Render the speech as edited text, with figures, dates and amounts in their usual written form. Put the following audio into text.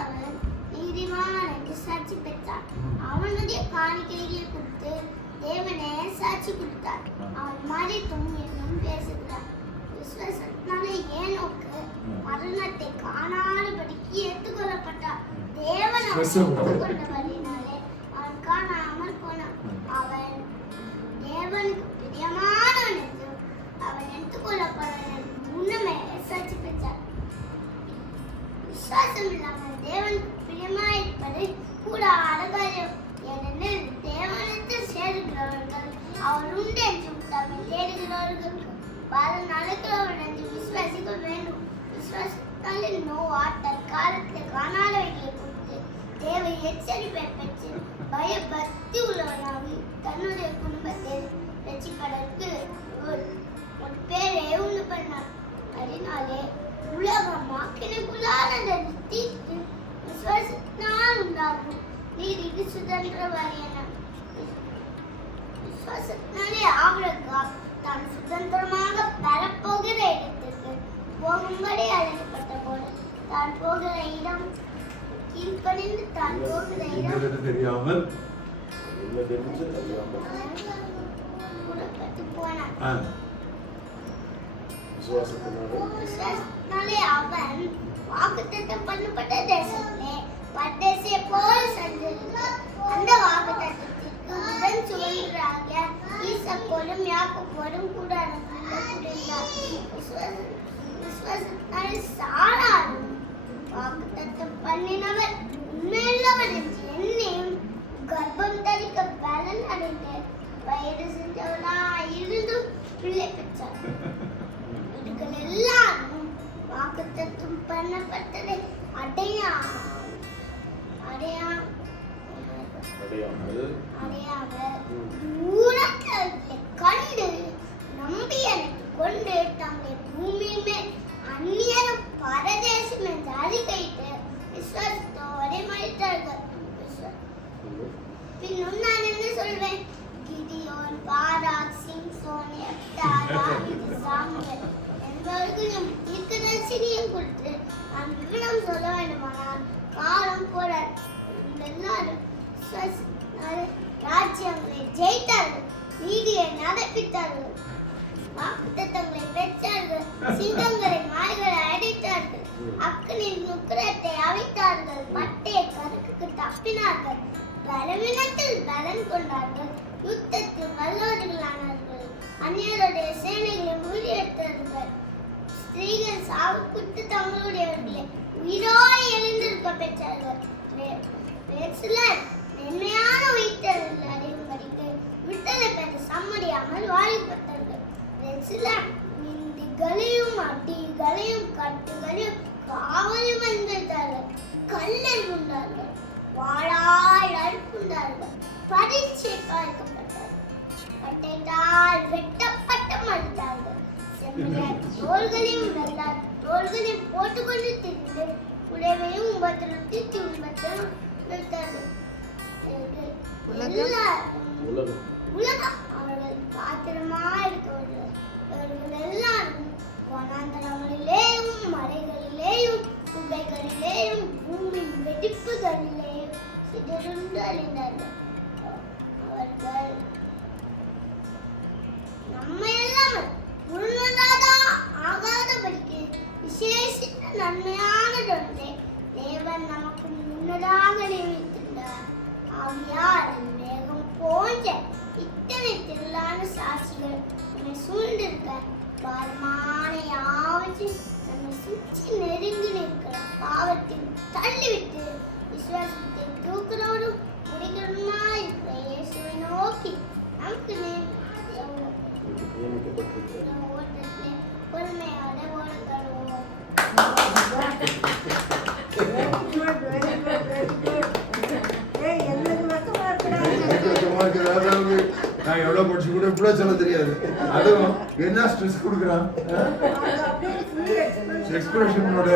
அவன் நீதிமான் என்று சாட்சி பெற்றான். அவனுடைய காணிக்கைகளை கொடுத்து தேவனே சாட்சி கொடுத்தார். அவன் மரித்தும் இன்னும் பேசுகிறான். விசுவாசத்தினாலே ஏனோக்கு மரணத்தை காணாதபடிக்கு எடுத்துக்கொள்ளப்பட்டார். தேவன் கொண்டவரினாலே அவன் காணாமல் போனான். அவன் தேவனுக்கு பிரியமானவன் என்று அவன் எடுத்துக்கொள்ளப்பட முன்னமே சாட்சி பெற்றார். விசுவாசம் இல்லாமல் தேவனுக்கு பிரியமாயிருப்பது கூடாத காரியம். ஏனெனில் தேவனத்தில் சேருகிறவர்கள் அவர் உண்டு என்றும் தம்மை தேடுகிறவர்கள் பலன் நடக்கிறவர் என்று விசுவாசிக்க வேண்டும். விசுவாசத்தாலே நோவா தற்காலத்தில் காணாதவைகளை கொடுத்து தேவ எச்சரிப்பை பெற்று பயபக்தி உள்ளவனாகி தன்னுடைய குடும்பத்தை ரட்சிப்பதற்கு ஒரு பேரை உண்டு பண்ணார். அதனாலே உலகம் வாக்கினுக்குள்ளானதை தீர்த்து விசுவாசத்தினால் உண்டாகும் நீதிக்கு சுதந்திரவாளியான. விசுவாசத்தினாலே ஆபிரகாம் தான் சுதந்திரமாக பெறப்போகிற இடத்திற்கு போகும்படி அழைக்கப்பட்ட போது தான் போகிற இடம் கீழ்ப்பணிந்து தான் போகிற இடம் தெரியாமல் போனான். விசுவாசத்தினாலே அவன் வாக்குத்தத்தம் பண்ணப்பட்ட தேசத்திலே பரதேசியை போல சஞ்சரித்தார். அந்த வாக்குத்தத்தத்திற்கு உடன் சுதந்திரராகிய ஈசாக்கோடும் யாக்கோபோடும் கூட இருந்தார். விசுவாசத்தினாலே சாராளும் வாக்குத்தத்தம் பண்ணினவர் உண்மையுள்ளவர் என்று எண்ணியும் கர்ப்பம் தரிக்க பலன் அடைந்து வயது சென்றவனாய் இருந்தும் பிள்ளை பெற்றார். இதுகள் எல்லாரும் வாக்குத்தத்தம் பண்ணப்பட்டதை கண்டு நம்பி எனக்கு கொண்டு தம்மை பூமியின் மேல் அந்நியரும் பரதேசம் என்று அறிக்கையிட்டு விசுவாசத்தோடு மறித்தார்கள். பின்னும் நான் என்ன சொல்வேன்? கிதியோன், பாராக், சிம்சோன், யெப்தா, தாவீது, சாமுவேல் என்பவர்களும் தீர்க்கதரிசியையும் குறித்து நான் விவரம் சொல்ல வேண்டுமானால் காலம் போறார். எல்லாரும் ராஜ்யங்களை ஜெயித்தார்கள், நீதியை நடப்பித்தார்கள், வாக்குத்தத்தங்களை பெற்றார்கள், சிங்கங்களை நாய்களை அடித்தார்கள், அக்கனின் நுக்கிரத்தை அவித்தார்கள், பட்டையை கருக்குக்கு தப்பினார்கள், பலவீனத்தில் பலன் கொண்டார்கள், யுத்தத்தில் வல்லவர்களானார்கள், அந்நியருடைய சேனைகளை முறியடித்தார்கள், ஸ்திரீகள் சாவுக்குட்டு தங்களுடையவர்களை உயிரோடு எழுந்திருக்க பெற்றார்கள். சிலர் மென்மையான உயிர்த்தெழுதல் அடையும்படிக்கு விடுதலை பெற சம்மதியாமல் வாழிப்பட்டார்கள். சிலர் நிந்திகளையும் அடிகளையும் கட்டுகளையும் காவலும் அனுபவித்தார்கள், கல்லல் உண்டார்கள், வாழாய் அறுப்புண்டார்கள், பரீட்சை பார்க்கப்பட்டார்கள், பட்டைத்தால் வெட்டப்பட்டு மறுத்தார்கள், தோள்களையும் வெள்ளார் தோள்களையும் போட்டுக்கொண்டு திரிந்து உடைமையும் உபத்திரத்தை துன்பத்தையும் வைத்தார்கள். உலகம் அவர்கள் பாத்திரமாயிருக்கிறார்கள். அவர்கள் எல்லாரும் வனாந்தரங்களிலேயும் மலைகளிலேயும் குகைகளிலேயும் பூமியின் வெடிப்புகளிலேயும் சிதறுண்டு அழிந்தார்கள். அவர்கள் நம்மையெல்லாம் முழுவதாக ஆகாதபடிக்கு விசேஷித்த நன்மையானதொன்றை தேவன் நமக்கு முன்னதாக நியமித்துள்ளார். ஆகையால் மேகம் போன்ற இத்தனை திரளான சாட்சிகள் நம்மை சூழ்ந்திருக்க பாரமான யாவற்றையும் நம்மை சுற்றி நெருங்கி நிற்கிற பாவத்தில் தள்ளிவிட்டு விசுவாசத்தை தூக்குறவரும் முடிக்கிறவருமாய் இருக்கிற இயேசுவை நோக்கி நமக்கு பொறுமையோட ஓடுகிறோம். நான் எவ்வளவு படிச்சு கூட இப்படியே சொல்ல தெரியாது. அதுவும் என்ன ஸ்ட்ரெஸ் கொடுக்குறான் எக்ஸ்பிரஷனோட